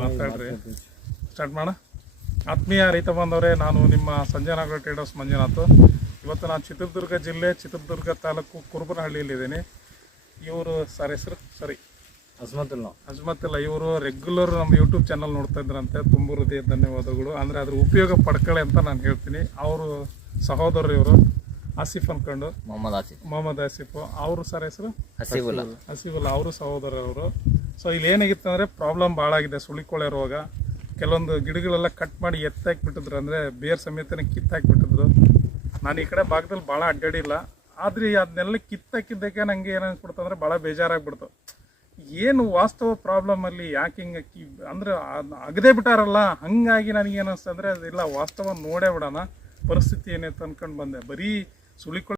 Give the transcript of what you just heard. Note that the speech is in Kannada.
ಮಾತಾಡ್ರಿ. ಸ್ಟಾರ್ಟ್ ಮಾಡ. ಆತ್ಮೀಯ ರೈತ ಬಾಂಧವರೇ ನಾನು ನಿಮ್ಮ ಸಂಜಯನಗರ ಟ್ರೇಡರ್ಸ್ ಮಂಜುನಾಥ್. ಇವತ್ತು ನಾನು ಚಿತ್ರದುರ್ಗ ಜಿಲ್ಲೆ ಚಿತ್ರದುರ್ಗ ತಾಲೂಕು ಕುರುಬನಹಳ್ಳಿಯಲ್ಲಿದ್ದೀನಿ. ಇವರು ಸರ್ ಹೆಸರು? ಸರಿ. ಅಸ್ಮತುಲ್ ಅಜ್ಮತ್ತಿಲ್ಲ ಇವರು ರೆಗ್ಯುಲರ್ ನಮ್ಮ ಯೂಟ್ಯೂಬ್ ಚಾನಲ್ ನೋಡ್ತಾ ಇದ್ರಂತೆ. ತುಂಬ ಹೃದಯ ಧನ್ಯವಾದಗಳು. ಅಂದರೆ ಅದ್ರ ಉಪಯೋಗ ಪಡ್ಕೊಳ್ಳಿ ಅಂತ ನಾನು ಹೇಳ್ತೀನಿ. ಅವರು ಸಹೋದರರು ಇವರು ಆಸಿಫ್ ಅನ್ಕೊಂಡು. ಮೊಹಮ್ಮದ್ ಆಸಿಫ್. ಮೊಹಮ್ಮದ್ ಆಸಿಫ್. ಅವರು ಸರ್ ಹೆಸರು? ಹಸಿಬುಲ್ಲ. ಹಸಿವಲ್ಲ ಅವರು ಸಹೋದರವರು ಸೊ ಇಲ್ಲಿ ಏನಾಗಿತ್ತು ಅಂದರೆ ಪ್ರಾಬ್ಲಮ್ ಭಾಳ ಆಗಿದೆ ಸುಳಿಕೊಳೆ ರೋಗ. ಕೆಲವೊಂದು ಗಿಡಗಳೆಲ್ಲ ಕಟ್ ಮಾಡಿ ಎತ್ತಾಕ್ಬಿಟ್ಟಿದ್ರು ಅಂದರೆ ಬೇರ್ ಸಮೇತನೇ ಕಿತ್ತಾಕ್ಬಿಟ್ಟಿದ್ರು. ನಾನು ಈ ಕಡೆ ಭಾಗದಲ್ಲಿ ಭಾಳ ಅಡ್ಡಾಡಿಲ್ಲ. ಆದರೆ ಅದನ್ನೆಲ್ಲ ಕಿತ್ತಾಕಿದ್ದಕ್ಕೆ ನನಗೆ ಏನಾಗ್ಬಿಡ್ತು ಅಂದರೆ ಭಾಳ ಬೇಜಾರಾಗ್ಬಿಡ್ತು. ಏನು ವಾಸ್ತವ ಪ್ರಾಬ್ಲಮ್ ಅಲ್ಲಿ ಯಾಕೆ ಹಿಂಗೆ ಕಿ, ಅಂದ್ರೆ ಅಗದೇ ಬಿಟ್ಟಾರಲ್ಲ, ಹಾಗಾಗಿ ನನಗೇನು ಅಂದರೆ ಇಲ್ಲ ವಾಸ್ತವ ನೋಡೇ ಬಿಡೋಣ. ಪರಿಸ್ಥಿತಿ ಏನೈತೆ ಅಂದ್ಕೊಂಡು ಬಂದೆ. ಬರೀ ಸುಳಿಕೊಳೆ